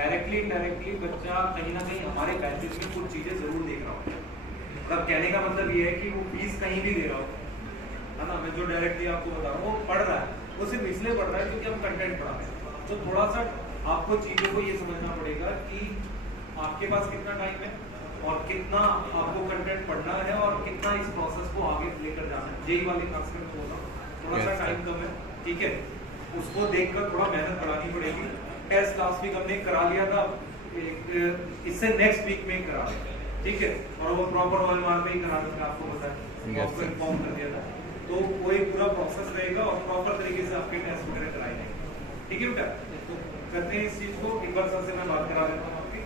Directly indirectly बच्चा कहीं ना कहीं हमारे बैचेस में कुछ चीजें जरूर देख रहा होता है। मतलब कहने का मतलब ये है कि वो फीस कहीं भी दे रहा हो, है ना, मैं जो डायरेक्टली आपको बता रहा हूँ, वो पढ़ रहा है, वो सिर्फ इसलिए पढ़ रहा है क्योंकि हम कंटेंट पढ़ा रहे हैं। तो थोड़ा सा आपको चीजों को ये समझना पड़ेगा कि आपके पास कितना टाइम है और कितना आपको कंटेंट पढ़ना है और कितना इस प्रोसेस को आगे लेकर जाना है। जेई वाले खास कर बोल रहा हूँ, थोड़ा सा टाइम कम है, ठीक है, उसको देखकर थोड़ा मेहनत बढ़ानी पड़ेगी। टेस्ट लास्ट वीक हमने करा लिया था, इससे नेक्स्ट वीक में करा लिया, ठीक है, और वो प्रॉपर OMR में ही करा देंगे, आपको पता है, आपको इन्फॉर्म कर दिया था। तो वो एक पूरा प्रोसेस रहेगा और प्रॉपर तरीके से आपके टेस्ट वगैरह कराए जाएंगे, ठीक है बेटा। तो करते हैं इस चीज को, एक बार सर से मैं बात करा देता हूँ आपकी,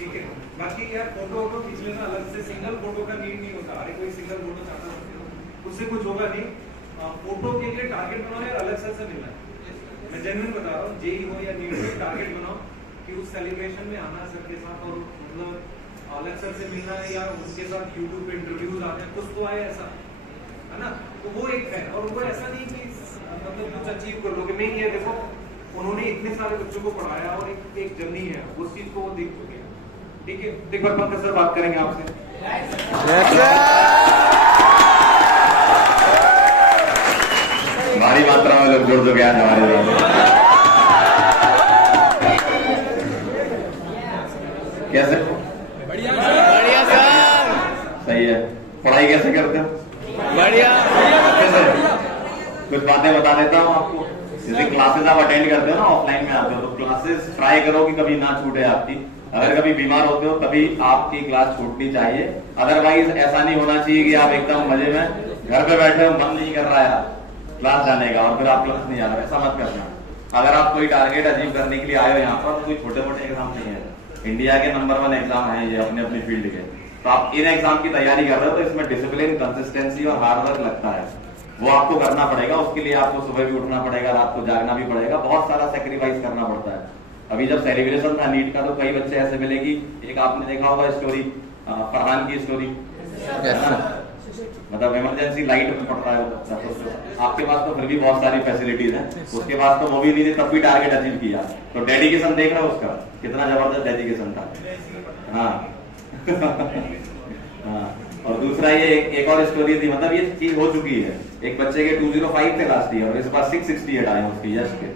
ठीक है। बाकी यार फोटो खींच लेना अलग से, सिंगल फोटो का नीड नहीं होता। अरे कोई सिंगल फोटो चाहता है उससे कुछ होगा नहीं। फोटो के लिए टारगेट बनाओ यार, अलग सर से मिलना है, मैं जेन्युइन बता रहा हूँ। जेई हो या नीट हो, टारगेट बनाओ कि उस सेलिब्रेशन में आना सर के साथ, और मतलब अलग सर से मिलना है या उनके साथ यूट्यूब पे इंटरव्यूज आते हैं, कुछ तो आए ऐसा, है ना। तो वो एक है, और वो ऐसा नहीं कि मतलब कुछ अचीव कर लोगे, नहीं है। देखो उन्होंने इतने सारे बच्चों को पढ़ाया और एक जर्नी है, उस चीज को वो देख चुके हैं, ठीक है। एक बार पंकज सर बात करेंगे आपसे। भारी मात्रा में लोग जुड़ चुके हैं हमारे साथ। कैसे? बढ़िया सर। सही है। पढ़ाई कैसे करते हो? बढ़िया। कैसे? कुछ बातें बता देता हूँ आपको। जैसे क्लासेस आप अटेंड करते हो ना, ऑफलाइन में आते हो, तो क्लासेस ट्राई करो कि कभी ना छूटे आपकी। अगर कभी बीमार होते हो तभी आपकी क्लास छूटनी चाहिए, अदरवाइज ऐसा नहीं होना चाहिए कि आप एकदम मजे में घर पे बैठे हो, मन नहीं कर रहा है क्लास जाने का और फिर आप क्लास नहीं जा रहे, ऐसा मत करना। अगर आप कोई टारगेट अचीव करने के लिए आए हो यहाँ पर, तो कोई छोटे मोटे एग्जाम नहीं है, इंडिया के नंबर 1 एग्जाम है ये अपने अपनी फील्ड के। तो आप इन एग्जाम की तैयारी कर रहे हो तो इसमें डिसिप्लिन, कंसिस्टेंसी और हार्ड वर्क लगता है, वो आपको करना पड़ेगा। उसके लिए आपको सुबह भी उठना पड़ेगा, रात को जागना भी पड़ेगा, बहुत सारा सेक्रीफाइस करना पड़ता है। अभी जब सेलिब्रेशन था नीट का, तो कई बच्चे ऐसे मिले कि एक आपने देखा होगा स्टोरी, फरहान की स्टोरी, मतलब इमरजेंसी लाइट में पड़ रहा है तो आपके पास तो फिर भी बहुत सारी फैसिलिटीज हैं, उसके पास तो वो भी नहीं थी, तब भी टारगेट अचीव किया। तो डेडिकेशन देख रहे हो उसका, कितना जबरदस्त डेडिकेशन था। हाँ हाँ। और दूसरा ये एक और स्टोरी थी, मतलब ये चीज हो चुकी है। एक बच्चे के 205 थे लास्ट ईयर और इस बार 668 आए उसकी यश के।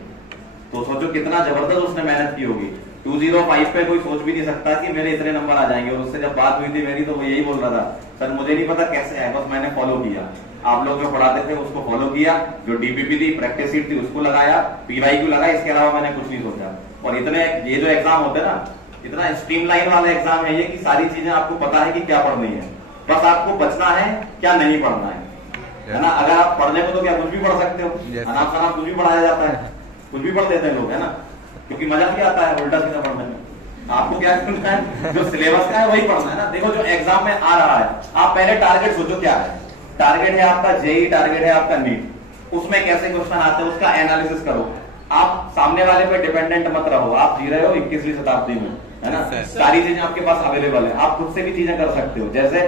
तो सोचो कितना जबरदस्त उसने मेहनत की होगी। 205 पे कोई सोच भी नहीं सकता कि मेरे इतने नंबर आ जाएंगे। और उससे जब बात हुई थी मेरी, तो वो यही बोल रहा था, सर मुझे नहीं पता कैसे है, बस मैंने फॉलो किया, आप लोग जो पढ़ाते थे उसको फॉलो किया, जो डीपीपी थी, प्रैक्टिस शीट थी उसको लगाया, PYQ लगाया, इसके अलावा मैंने कुछ नहीं सोचा। और इतने ये जो एग्जाम होते हैं ना, इतना स्ट्रीमलाइन वाला एग्जाम है ये कि सारी चीजें आपको पता है कि क्या पढ़नी है, बस आपको बचना है क्या नहीं पढ़ना है ना। अगर आप पढ़ने को तो क्या कुछ भी पढ़ सकते हो, अनाप शनाप कुछ भी पढ़ाया जाता है, कुछ भी पढ़ देते हैं लोग, है ना, क्योंकि मजा भी आता है उल्टा सीधा पढ़ने में। आपको क्या करना है, जो सिलेबस का है वही पढ़ना है ना। देखो जो एग्जाम में आ रहा है, आप पहले टारगेट सोचो क्या है। टारगेट है आपका जेई, टारगेट है आपका नीट, उसमें कैसे क्वेश्चन आते हैं उसका एनालिसिस करो। आप सामने वाले पे डिपेंडेंट मत रहो, आप जी रहे हो 21वीं शताब्दी में, है ना, सारी चीजें आपके पास अवेलेबल है, आप खुद से भी चीजें कर सकते हो। जैसे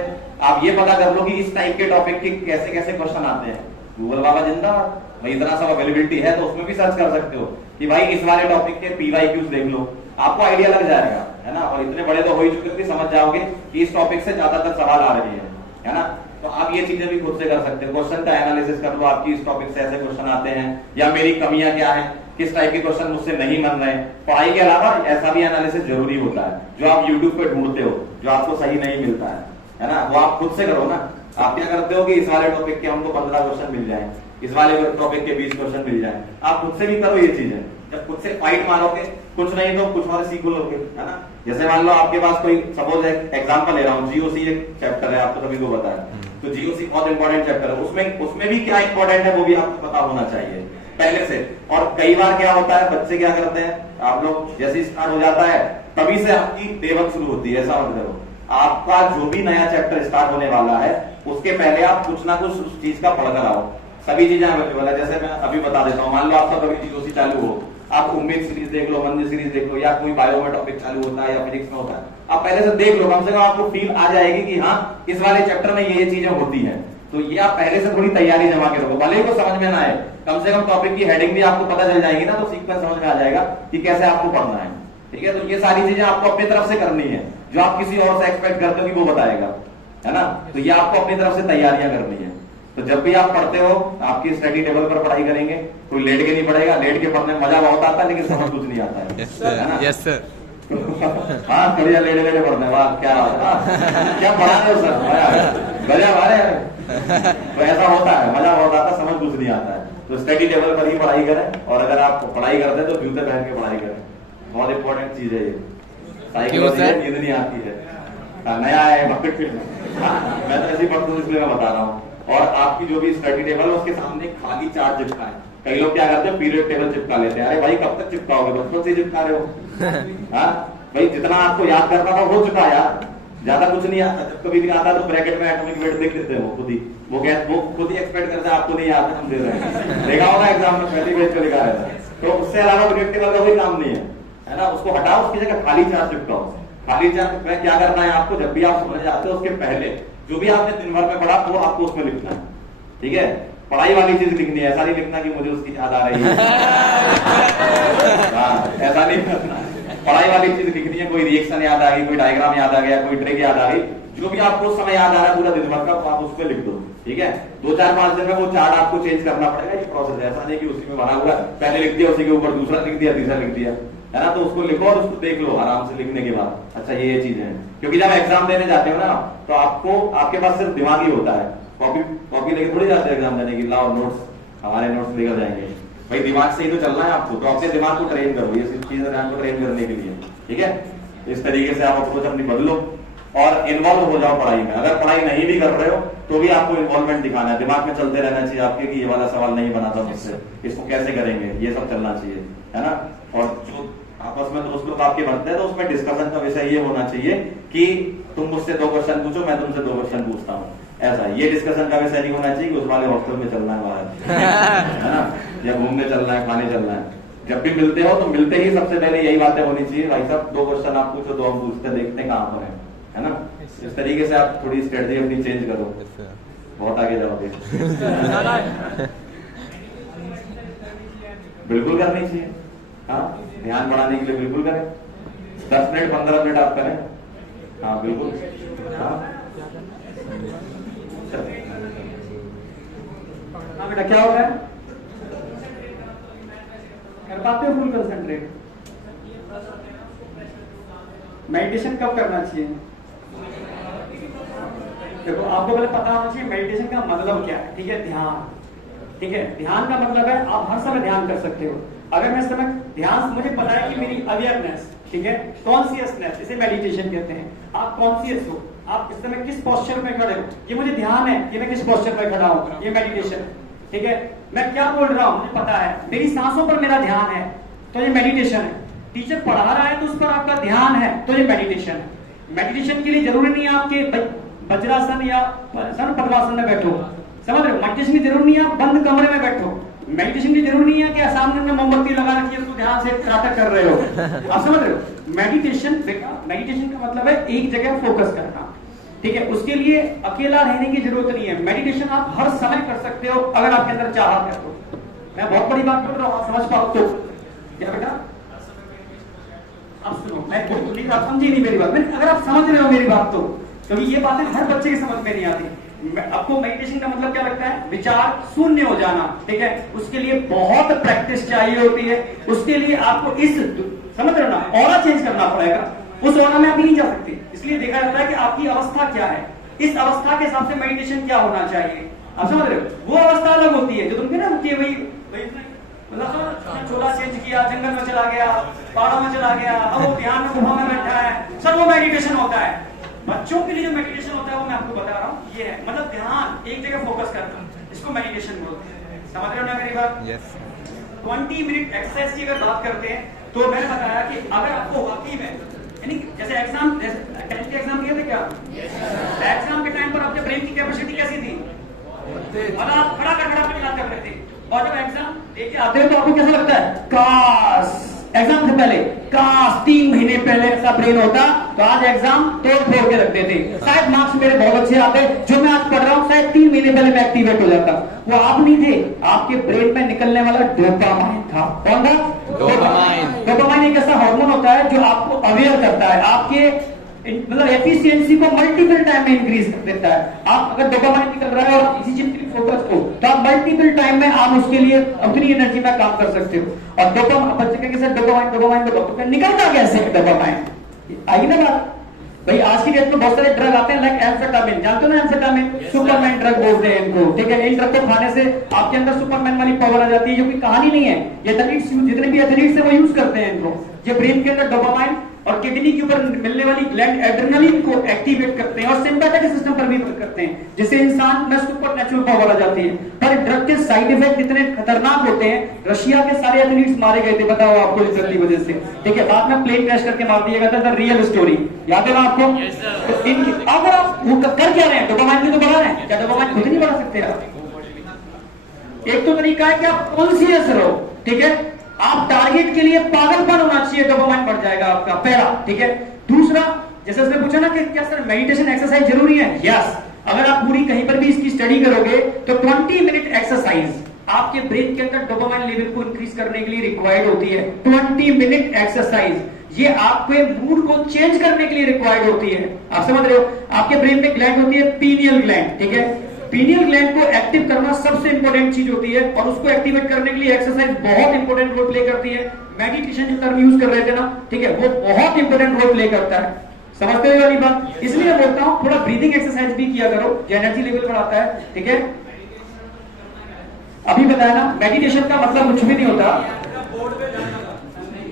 आप ये पता कर लो कि इस टाइप के टॉपिक के कैसे कैसे क्वेश्चन आते हैं, गूगल बाबा जिंदाबाद भाई, इतना सब अवेलेबिलिटी है तो उसमें भी सर्च कर सकते हो कि भाई इस वाले टॉपिक के PYQs देख लो, आपको आइडिया लग जाएगा, है ना। और इतने बड़े तो हो ही चुके कि समझ जाओगे कि इस टॉपिक से ज्यादातर सवाल आ रही है ना। तो आप ये चीजें भी खुद से कर सकते हो, क्वेश्चन का एनालिसिस कर लो, आपकी इस टॉपिक से ऐसे क्वेश्चन आते हैं या मेरी कमियां क्या है, किस टाइप के क्वेश्चन मुझसे नहीं बन रहे। पढ़ाई के अलावा ऐसा भी एनालिसिस जरूरी होता है जो आप यूट्यूब पे ढूंढते हो, जो आपको सही नहीं मिलता है ना, वो आप खुद से करो ना। आप क्या करते हो कि इस वाले टॉपिक के हमको 15 क्वेश्चन मिल जाए, इस वाले टॉपिक के 20 क्वेश्चन मिल जाए, आप खुद से भी करो ये चीजें। जब खुद से फाइट मारोगे, कुछ नहीं तो कुछ और सीख लोगे, है ना। जैसे मान लो आपके पास कोई, सपोज एग्जांपल ले रहा हूँ, GOC एक चैप्टर है, आपको सभी को पता है, तो GOC बहुत इंपॉर्टेंट चैप्टर है, उसमें भी क्या इंपॉर्टेंट है वो भी आपको पता होना चाहिए पहले से। और कई बार क्या होता है, बच्चे क्या करते हैं, आप लोग जैसे स्टार्ट हो जाता है तभी से आपकी देवक शुरू होती है, ऐसा मत करो। आपका जो भी नया चैप्टर स्टार्ट होने वाला है उसके पहले आप कुछ ना कुछ उस चीज का पढ़ कर आओ, सभी चीजें अवेलेबल है। जैसे मैं अभी बता देता हूँ, मान लो आपका कभी GOC चालू हो, आप उम्मीद सीरीज देख लो, मंदिर सीरीज देख लो, या कोई बायो में टॉपिक चालू होता है या फिजिक्स में होता है, आप पहले से देख लो, कम से कम आपको फील आ जाएगी कि हाँ इस वाले चैप्टर में ये चीजें होती हैं। तो ये आप पहले से थोड़ी तैयारी जमा के रखो, भले ही को समझ में ना आए, कम से कम टॉपिक की हेडिंग भी आपको पता चल जाएगी ना, तो सीक्वेंस समझ में आ जाएगा कि कैसे आपको पढ़ना है ठीक है। तो ये सारी चीजें आपको अपनी तरफ से करनी है, जो आप किसी और से एक्सपेक्ट करते हो कि वो बताएगा, है ना। तो ये आपको अपनी तरफ से तैयारियां करनी है। तो जब भी आप पढ़ते हो आपकी स्टडी टेबल पर पढ़ाई करेंगे, कोई लेट के नहीं पढ़ेगा। लेट के पढ़ने में मजा बहुत आता है लेकिन समझ कुछ नहीं आता है ना। Yes sir. हाँ बढ़िया, लेटे लेटे पढ़ने, वाह क्या क्या पढ़ा रहे हो सर, बढ़िया हमारे। तो ऐसा होता है, मजा बहुत आता है, समझ कुछ नहीं आता है। तो स्टडी टेबल पर ही पढ़ाई करें, और अगर आप पढ़ाई करते हैं तो जूते पहन के पढ़ाई करें, बहुत इंपॉर्टेंट चीज है ये। साइकोलॉजी है, नींद नहीं आती है, नया है मार्केट में। मैं तो ऐसी पढ़ता हूँ इसलिए मैं बता रहा हूँ। और आपकी जो भी स्टडी टेबल है उसके सामने खाली चार्ट चिपकाएं। कई लोग क्या करते हैं, पीरियड टेबल चिपका लेते हैं। अरे भाई कब तक चिपकाओगे, बचपन से चिपका रहे हो। हाँ भाई, जितना आपको याद करना था हो चुका यार, ज्यादा कुछ नहीं आता। जब कभी भी आता तो ब्रैकेट में एटॉमिक वेट देख लेते हैं, वो खुद ही एक्सपेक्ट करते हैं आपको नहीं आता, हम दे रहे हैं। देखा होगा एग्जाम में पहली पेज पे लिखा रहता है। तो उससे अलावा पीरियड टेबल का कोई काम नहीं है ना। उसको हटाओ, उसकी जगह खाली चार्ट चिपकाओ। खाली चार्ट में क्या करना है आपको, जब भी आप समझ जाते हो उसके पहले जो भी आपने दिन भर में पढ़ा वो आपको उसमें लिखना है, ठीक है। पढ़ाई वाली चीज लिखनी है, ऐसा नहीं लिखना कि मुझे उसकी याद आ रही है। हाँ, ऐसा नहीं करना। पढ़ाई वाली चीज लिखनी है, कोई रिएक्शन याद आ गई, कोई डायग्राम याद आ गया, कोई ट्रिक याद आ गई, जो भी आपको उस समय याद आ रहा है पूरा दिन भर का, तो आप उसको लिख दो, ठीक है। 2-4-5 दिन में वो चार्ट आपको चेंज करना पड़ेगा, ये प्रोसेस है। ऐसा नहीं कि उसी में बना हुआ पहले लिख दिया, उसी के ऊपर दूसरा लिख दिया, तीसरा लिख दिया, है ना। तो उसको लिखो और उसको देख लो आराम से लिखने के बाद, अच्छा ये चीजें हैं। क्योंकि जब एग्जाम देने जाते हो ना, तो आपको आपके पास सिर्फ दिमाग ही होता है, कॉपी लेके थोड़ी जाते हैं एग्जाम देने की, लाओ नोट्स, हमारे नोट्स लेकर जाएंगे। भाई दिमाग से ही तो चलना है आपको, तो अपने दिमाग को ट्रेन करो, ये सिर्फ चीजें ध्यान को ट्रेन करने के लिए, ठीक है। इस तरीके से आप अप्रोच अपनी बदलो और इन्वॉल्व हो जाओ पढ़ाई में। अगर पढ़ाई नहीं भी कर रहे हो तो भी आपको इन्वॉल्वमेंट दिखाना है, दिमाग में चलते रहना चाहिए आपके कि ये वाला सवाल नहीं बना था मुझसे, इसको कैसे करेंगे, ये सब चलना चाहिए, है ना। और जो आपस में दोस्त लोग आपके बनते हैं तो उसमें डिस्कशन का विषय ये होना चाहिए कि तुम मुझसे 2 क्वेश्चन पूछो, मैं तुमसे 2 क्वेश्चन पूछता हूँ, ऐसा। ये डिस्कशन का विषय नहीं होना चाहिए कि उस वाले हॉस्टल में चलना है बाहर, है ना, या घूमने चलना है, खाने चलना है। जब भी मिलते हो तो मिलते ही सबसे पहले यही बातें होनी चाहिए, भाई साहब 2 क्वेश्चन आप पूछो, 2 हम पूछते, देखते हैं कहाँ पर है ना। इस तरीके से आप थोड़ी स्ट्रेटजी अपनी चेंज करो, बहुत आगे जाओगे। बिल्कुल करनी चाहिए, हाँ, ध्यान बढ़ाने के लिए बिल्कुल करें। 10 मिनट 15 मिनट आप करें, हाँ बिल्कुल। हाँ बेटा क्या होता है, कर पाते हो फुल कंसंट्रेट? मेडिटेशन कब करना चाहिए? देखो आपको पहले पता होना चाहिए मेडिटेशन का मतलब क्या है, ठीक है। ध्यान, ठीक है। ध्यान का मतलब है आप हर समय ध्यान कर सकते हो। अगर मैं इस समय ध्यान, मुझे पता है कि मेरी अवेयरनेस, ठीक है, कॉन्शियसनेस, इसे मेडिटेशन कहते हैं। आप कॉन्शियस हो, आप इस समय किस पोस्चर में खड़े हो, ये मुझे ध्यान है कि मैं किस पोस्चर में खड़ा हूँ, ये मेडिटेशन, ठीक है। मैं क्या बोल रहा हूँ मुझे पता है, मेरी सांसों पर मेरा ध्यान है, तो ये मेडिटेशन है। टीचर पढ़ा रहा है तो उस पर आपका ध्यान है, तो ये मेडिटेशन है। मेडिटेशन के लिए जरूरी नहीं है आपके वज्रासन या पद्मासन में बैठो, समझ रहे हो। मेडिटेशन की जरूरी नहीं है आप बंद कमरे में बैठो। मेडिटेशन की जरूरी नहीं है कि सामने में मोमबत्ती लगा रखी है, उसको ध्यान से प्रातः कर रहे हो, आप समझ रहे हो। मेडिटेशन का मतलब है एक जगह फोकस करना, ठीक है। उसके लिए अकेला रहने की जरूरत नहीं है। मेडिटेशन आप हर समय कर सकते हो अगर आपके अंदर चाहत है तो। मैं बहुत बड़ी बात कर रहा हूँ, समझ पाओ तो। क्या बेटा आप सुनो, मैं आप समझे नहीं मेरी बात, अगर आप समझ रहे हो मेरी बात तो, क्योंकि ये बातें हर बच्चे की समझ में नहीं आती। आपको मेडिटेशन का मतलब क्या लगता है, विचार शून्य हो जाना, ठीक है। उसके लिए बहुत प्रैक्टिस चाहिए होती है। उसके लिए आपको इस, समझ रहे हो ना, ऑरा चेंज करना पड़ेगा। उस ऑरा में आप नहीं जा सकते, इसलिए देखा जाता है कि आपकी अवस्था क्या है, इस अवस्था के हिसाब से मेडिटेशन क्या होना चाहिए, आप समझ रहे हो। वो अवस्था अलग होती है जो तुमने ना होती है, भाई चोला चेंज किया, जंगल में चला गया, पहाड़ों में चला गया, अब वो ध्यान में गुफा में बैठा है, सब वो मेडिटेशन होता है। बच्चों के लिए जो मेडिटेशन होता है वो मैं आपको बता रहा हूँ, ये है मतलब ध्यान एक जगह फोकस करना, इसको मेडिटेशन बोलते हैं। समझ रहे हो ना मेरी बात? यस। 20 मिनट एक्सरसाइज की अगर बात करते हैं तो मैंने बताया कि अगर आपको वाकई में, यानी जैसे एग्जाम, जैसे 10th के एग्जाम दिए थे क्या? एग्जाम के टाइम पर आपके ब्रेन की कैपेसिटी कैसी थी? और आप खड़ा याद कर रहे थे, और जब एग्जाम देके आते हो तो आपको कैसा लगता है, काश एग्जाम से पहले, काश 3 महीने पहले ऐसा ब्रेन होता तो आज एग्जाम तोड़ फोड़ के रख देते, शायद मार्क्स मेरे बहुत अच्छे आते, जो मैं आज पढ़ रहा हूँ शायद 3 महीने पहले मैं एक्टिवेट हो जाता। वो आप नहीं थे, आपके ब्रेन में निकलने वाला डोपामाइन था। कौन था? डोपामाइन। डोपामाइन एक ऐसा हार्मोन होता है है जो आपको अवेयर करता है, आपके मतलब एफिशिएंसी को मल्टीपल टाइम में इंक्रीज कर देता है। आप अगर डोपामाइन निकल रहा है और आप इसी चीज के लिए फोकस हो तो आप मल्टीपल टाइम में आप उसके लिए अपनी एनर्जी में काम कर सकते हो। और डोपामाइन बच्चे कहेंगे सर डोपामाइन तो निकलता कैसे है डोपामाइन? आइए ना बात भाई, आज की डेट में बहुत सारे ड्रग आते हैं लाइक एम्फेटामिन, जानते हो ना एम्फेटामिन, सुपरमैन ड्रग बोलते हैं इनको, ठीक है। इन ड्रग को खाने से आपके अंदर सुपरमैन वाली पावर आ जाती है, जो कि कहानी नहीं है। ये एथलीट्स जितने भी एथलीट्स हैं वो यूज करते हैं इनको। ये ब्रेन के अंदर डोपामाइन और किडनी के ऊपर मिलने वाली ग्लैंड एड्रेनलिन को एक्टिवेट करते हैं और सिंपैथेटिक सिस्टम पर भी वर्क करते हैं, जिससे इंसान में सुपर नेचुरल पावर आ जाती है। पर ड्रग के साइड इफेक्ट इतने खतरनाक होते हैं, रशिया के सारे एथलीट्स मारे गए थे, बताओ आपको इस ड्रग की वजह से, ठीक है। बाद में प्लेन क्रैश करके मार दिया गया था, रियल स्टोरी याद है ना आपको? तो अगर आप कर क्या रहे हैं, डोपामाइन को तो बढ़ा रहे हैं, क्या डोपामाइन खुद नहीं बढ़ा सकते आप? एक तो तरीका है कि आप कॉन्शियस रहो, ठीक है। आप टारगेट के लिए पागलपन होना चाहिए, डोपामाइन बढ़ जाएगा आपका, पहला, ठीक है। दूसरा, जैसे उसने पूछा ना कि क्या सर मेडिटेशन एक्सरसाइज जरूरी है? यस, अगर आप पूरी कहीं पर भी इसकी स्टडी करोगे तो 20 मिनट एक्सरसाइज आपके ब्रेन के अंदर डोपामाइन लेवल को इंक्रीज करने के लिए रिक्वायर्ड होती है। 20 मिनट एक्सरसाइज ये आपके मूड को चेंज करने के लिए रिक्वायर्ड होती है। आप समझ रहे हो? आपके ब्रेन में ग्लैंड होती है पीनियल ग्लैंड, ठीक है। पीनियल ग्लैंड को एक्टिव करना सबसे इंपॉर्टेंट चीज होती है और उसको एक्टिवेट करने के लिए एक्सरसाइज बहुत इंपॉर्टेंट रोल प्ले करती है। मेडिटेशन जो टर्म यूज कर रहे थे ना, ठीक है, वो बहुत इंपॉर्टेंट रोल प्ले करता है। समझते हो वाली बात? इसलिए मैं बोलता हूं थोड़ा ब्रीदिंग एक्सरसाइज भी किया करो, जो एनर्जी लेवल बढ़ाता है, ठीक है। अभी बताया ना, मेडिटेशन का मतलब कुछ भी नहीं होता।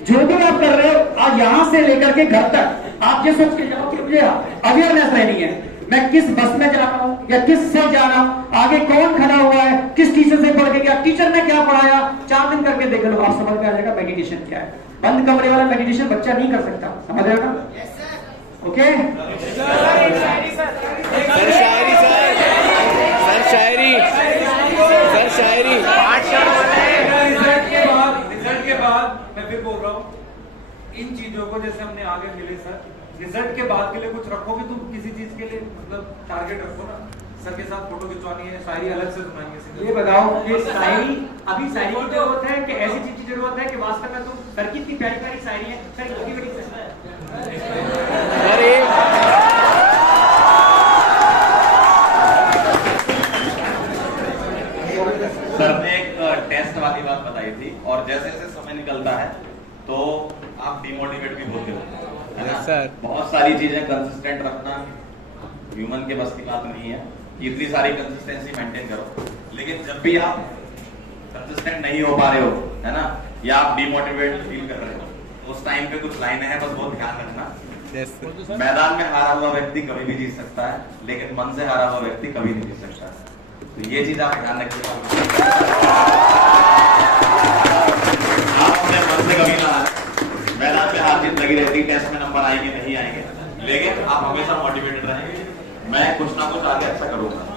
जो भी आप कर रहे हो आज यहां से लेकर के घर तक आप ये सोच के जाओ कि मुझे अवेयरनेस रहनी है, मैं किस बस में जा रहा हूं या किस से जा रहा हूं, आगे कौन खड़ा हुआ है, किस टीचर से पढ़ के गया, टीचर ने क्या पढ़ाया, 4 दिन करके देख लो, आप समझ में आ जाएगा मेडिटेशन क्या है। बंद कमरे वाला मेडिटेशन बच्चा नहीं कर सकता, समझ रहे हो ना? ओके सर शायरी सर शायरी रिजल्ट के बाद मैं फिर बोल रहा हूँ, इन चीजों को जैसे हमने आगे मिले सर, रिजल्ट के बाद के लिए कुछ रखोगे तुम, किसी चीज के लिए मतलब टारगेट रखो ना। सर के साथ फोटो खिंचवानी है, शायरी अलग से सुनाएंगे। ये बताओ कि शायरी, अभी शायरी की जरूरत है कि ऐसी चीज की जरूरत है कि वास्तव में तुम सर की इतनी प्यारी प्यारी शायरी है, सर इतनी बड़ी सर ने एक टेस्ट वाली बात बताई थी, और जैसे जैसे समय निकलता है तो आप डिमोटिवेट भी होते हो, है ना? सर बहुत सारी चीजें कंसिस्टेंट रखना ह्यूमन के बस की बात नहीं है, इतनी सारी कंसिस्टेंसी मेंटेन करो। लेकिन जब भी आप कंसिस्टेंट नहीं हो पा रहे हो, है ना, या आप डिमोटिवेट फील कर रहे हो, उस टाइम पे कुछ लाइनें हैं, बस बहुत ध्यान रखना। मैदान में हारा हुआ व्यक्ति कभी भी जीत सकता है, लेकिन मन से हारा हुआ व्यक्ति कभी नहीं जीत सकता। तो ये चीज आप ध्यान रखिएगा, आप अपने मन से कभी ना हारे। मैदान में हार जीत लगी रहती, टेस्ट में नंबर आएंगे नहीं आएंगे, लेकिन आप हमेशा मोटिवेटेड रहेंगे, मैं कुछ ना कुछ आगे अच्छा करूंगा।